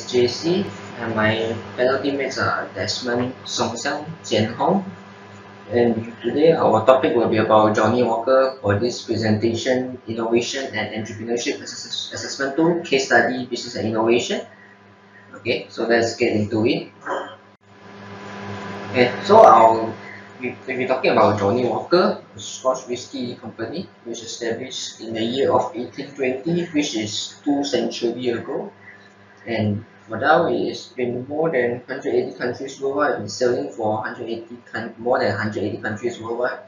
is JC, and my fellow teammates are Desmond, Song Siang, Jian Hong. And today our topic will be about Johnny Walker for this presentation, Innovation and Entrepreneurship Assessment Tool, Case Study, Business and Innovation. Okay, so let's get into it. Okay, so we'll be talking about Johnny Walker, a Scotch whiskey company which established in the year of 1820, which is 2 centuries ago. And for now, it's been more than 180 countries worldwide, been selling for more than 180 countries worldwide.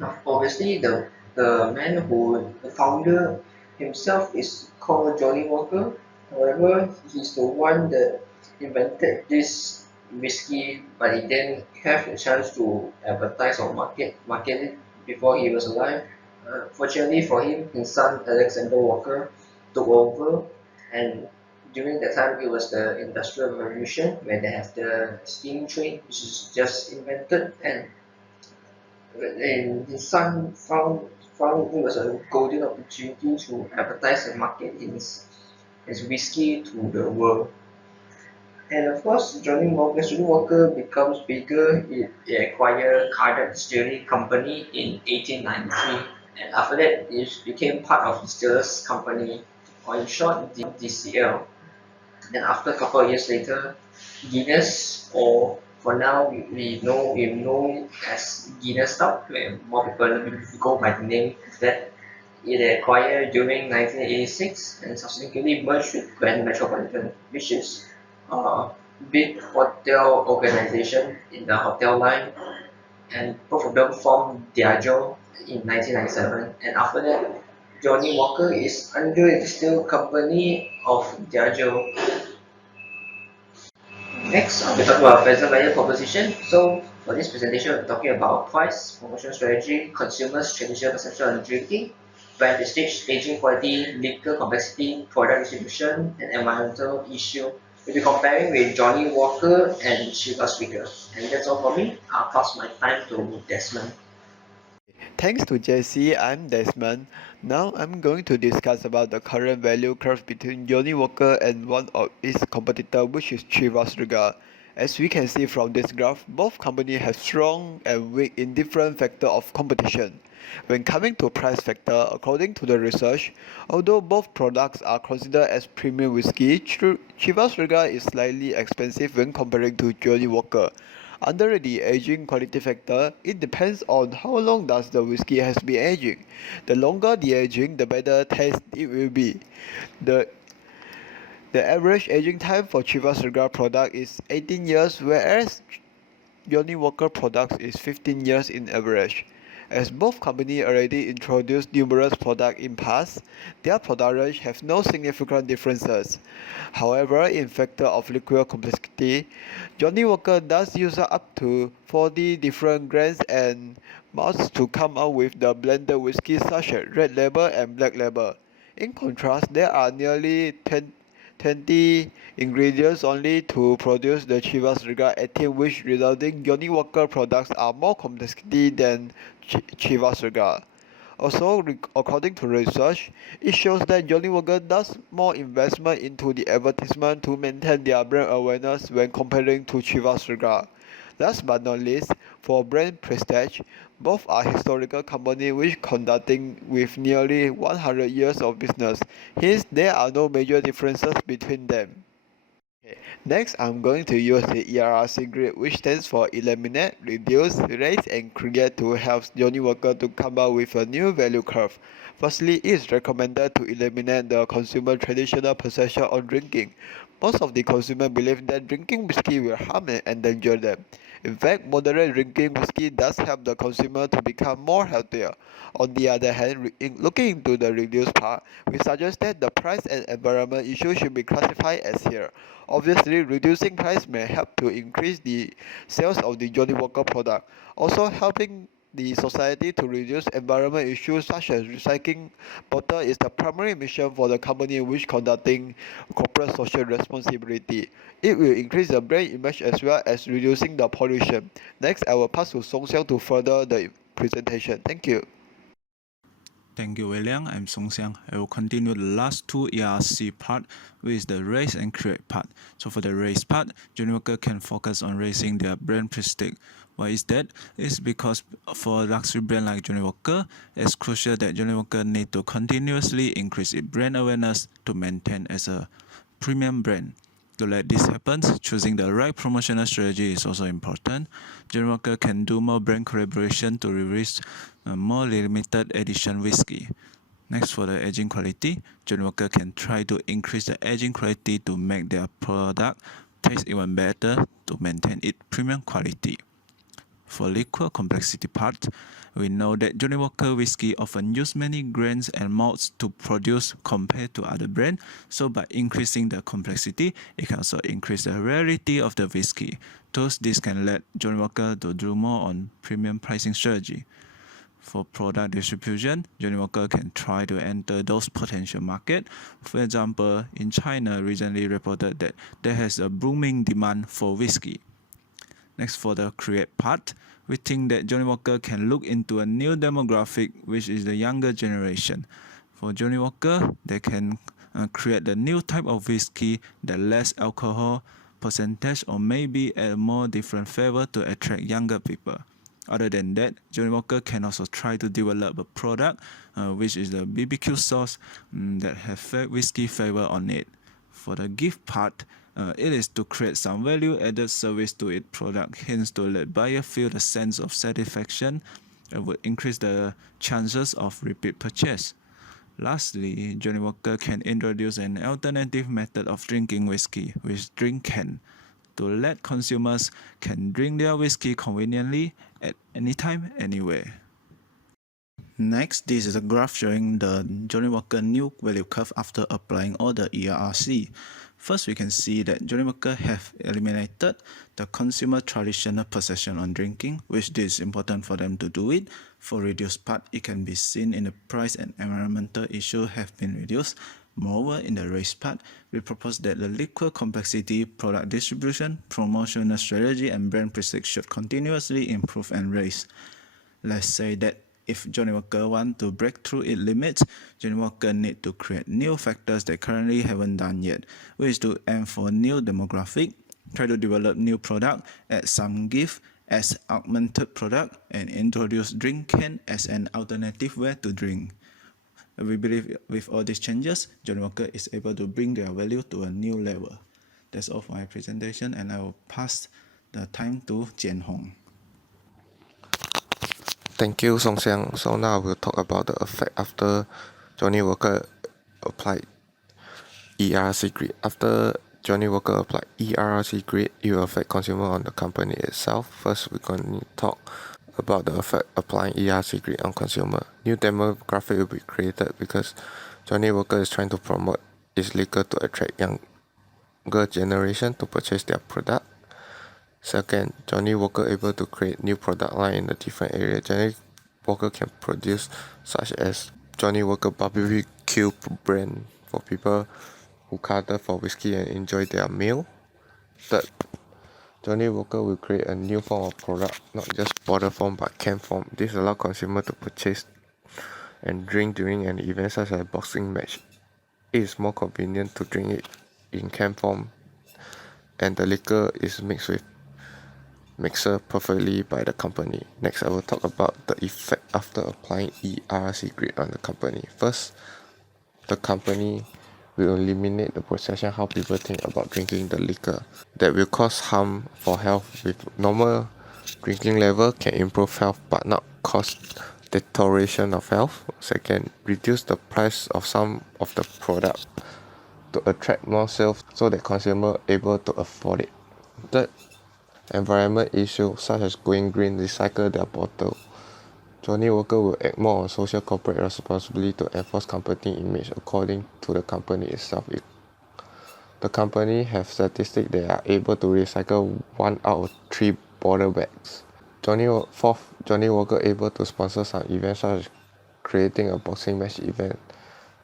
Now, obviously, the founder himself is called Johnny Walker. However, he's the one that invented this whiskey, but he didn't have a chance to advertise or market it before he was alive. Fortunately for him, his son Alexander Walker took over, and during that time it was the Industrial Revolution where they have the steam train, which is just invented, and his son found it was a golden opportunity to advertise and market his whiskey to the world. And of course, Johnny Walker becomes bigger. It acquired Carter Distillery Company in 1893, and after that, it became part of Distillers Company, or in short, DCL. Then after a couple of years later, Guinness, or for now we know it as Guinness Stout, where more people go by the name of that. It acquired during 1986 and subsequently merged with Grand Metropolitan, which is a big hotel organization in the hotel line, and both of them formed Diageo in 1997. And after that, Johnny Walker is under the still company of Diageo. Next, I'll be talking about present value proposition. So for this presentation, we're talking about price, promotion strategy, consumers' traditional perception on drinking, brand prestige, aging quality, liquor complexity, product distribution, and environmental issue. We'll be comparing with Johnny Walker and Chivas Regal. And that's all for me. I'll pass my time to Desmond. Thanks to JC, I'm Desmond. Now I'm going to discuss about the current value curve between Johnny Walker and one of its competitor, which is Chivas Regal. As we can see from this graph, both companies have strong and weak in different factors of competition. When coming to price factor, according to the research, although both products are considered as premium whiskey, Chivas Regal is slightly expensive when comparing to Johnny Walker. Under the aging quality factor, it depends on how long does the whiskey has been aging. The longer the aging, the better taste it will be. The the average aging time for Chivas Regal product is 18 years, whereas Johnny Walker products is 15 years in average. As both companies already introduced numerous products in past, their product range have no significant differences. However, in factor of liquid complexity, Johnny Walker does use up to 40 different grains and malts to come out with the blended whiskey such as Red Label and Black Label. In contrast, there are nearly 20 ingredients only to produce the Chivas Regal 18, which resulting Johnny Walker products are more complexity than Chivas Regal. Also, according to research, it shows that Johnny Walker does more investment into the advertisement to maintain their brand awareness when comparing to Chivas Regal. Last but not least, for brand prestige, both are historical companies which conducting with nearly 100 years of business. Hence, there are no major differences between them. Okay. Next, I'm going to use the ERRC grid, which stands for Eliminate, Reduce, Raise, and Create to help Johnny Walker to come up with a new value curve. Firstly, it is recommended to eliminate the consumer traditional perception on drinking. Most of the consumers believe that drinking whiskey will harm and endanger them. In fact, moderate drinking whiskey does help the consumer to become more healthier. On the other hand, looking into the reduced part, we suggest that the price and environment issue should be classified as here. Obviously, reducing price may help to increase the sales of the Johnny Walker product, also helping the society to reduce environment issues such as recycling bottle is the primary mission for the company which conducting corporate social responsibility. It will increase the brand image as well as reducing the pollution. Next, I will pass to Song Siang to further the presentation. Thank you. Thank you, Wei Liang. I'm Song Siang. I will continue the last two ERC part, which is the raise and create part. So for the raise part, Johnnie Walker can focus on raising their brand prestige. Why is that? It's because for a luxury brand like Johnnie Walker, it's crucial that Johnnie Walker need to continuously increase its brand awareness to maintain as a premium brand. To let this happen, choosing the right promotional strategy is also important. Johnnie Walker can do more brand collaboration to release more limited edition whiskey. Next, for the aging quality, Johnnie Walker can try to increase the aging quality to make their product taste even better to maintain its premium quality. For liquor complexity part, we know that Johnnie Walker whiskey often use many grains and malts to produce compared to other brands, so by increasing the complexity, it can also increase the rarity of the whiskey. Thus, this can let Johnnie Walker to do more on premium pricing strategy. For product distribution, Johnnie Walker can try to enter those potential markets. For example, in China recently reported that there has a booming demand for whiskey. Next, for the create part, we think that Johnnie Walker can look into a new demographic, which is the younger generation. For Johnnie Walker, they can create the new type of whiskey that less alcohol percentage or maybe a more different flavor to attract younger people. Other than that, Johnnie Walker can also try to develop a product which is the BBQ sauce that have whiskey flavor on it. For the gift part, it is to create some value-added service to its product, hence to let buyer feel the sense of satisfaction and would increase the chances of repeat purchase. Lastly, Johnnie Walker can introduce an alternative method of drinking whiskey, with drink can, to let consumers can drink their whiskey conveniently at any time, anywhere. Next, this is a graph showing the Johnnie Walker new value curve after applying all the ERC. First, we can see that Johnnie Walker have eliminated the consumer traditional perception on drinking, which this is important for them to do it. For reduced part, it can be seen in the price and environmental issue have been reduced. Moreover, in the raise part, we propose that the liquor complexity, product distribution, promotional strategy, and brand prestige should continuously improve and raise. Let's say that if Johnnie Walker want to break through its limits, Johnnie Walker need to create new factors that currently haven't done yet, which is to aim for new demographic, try to develop new product, add some gift as augmented product, and introduce drink can as an alternative way to drink. We believe with all these changes, Johnnie Walker is able to bring their value to a new level. That's all for my presentation, and I will pass the time to Jian Hong. Thank you, Song Siang. So now we'll talk about the effect after Johnnie Walker applied ERC grid. After Johnnie Walker applied ERC grid, it will affect consumer on the company itself. First, we're going to talk about the effect applying ERC grid on consumer. New demographic will be created because Johnnie Walker is trying to promote its liquor to attract younger generation to purchase their product. Second, Johnnie Walker able to create new product line in a different area. Johnnie Walker can produce such as Johnnie Walker barbecue brand for people who cater for whiskey and enjoy their meal. Third, Johnnie Walker will create a new form of product, not just bottle form but can form. This allows consumers to purchase and drink during an event such as a boxing match. It is more convenient to drink it in can form, and the liquor is mixed with mixer perfectly by the company. Next, I will talk about the effect after applying ERC grid on the company. First, the company will eliminate the perception how people think about drinking the liquor that will cause harm for health. With normal drinking level can improve health but not cause deterioration of health. Second, reduce the price of some of the product to attract more sales so that consumer able to afford it. Third, environment issues such as going green, recycle their bottle. Johnnie Walker will act more on social corporate responsibility to enforce company image according to the company itself. The company have statistics they are able to recycle 1 out of 3 bottle bags. Fourth, Johnnie Walker able to sponsor some events such as creating a boxing match event.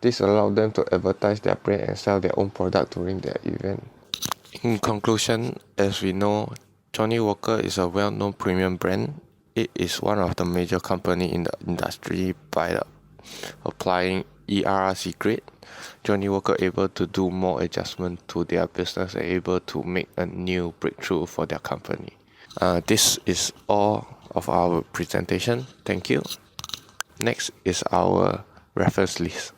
This allows them to advertise their brand and sell their own product during their event. In conclusion, as we know, Johnnie Walker is a well-known premium brand. It is one of the major companies in the industry by the applying ERRC grade, Johnny Walker able to do more adjustment to their business and able to make a new breakthrough for their company. This is all of our presentation. Thank you. Next is our reference list.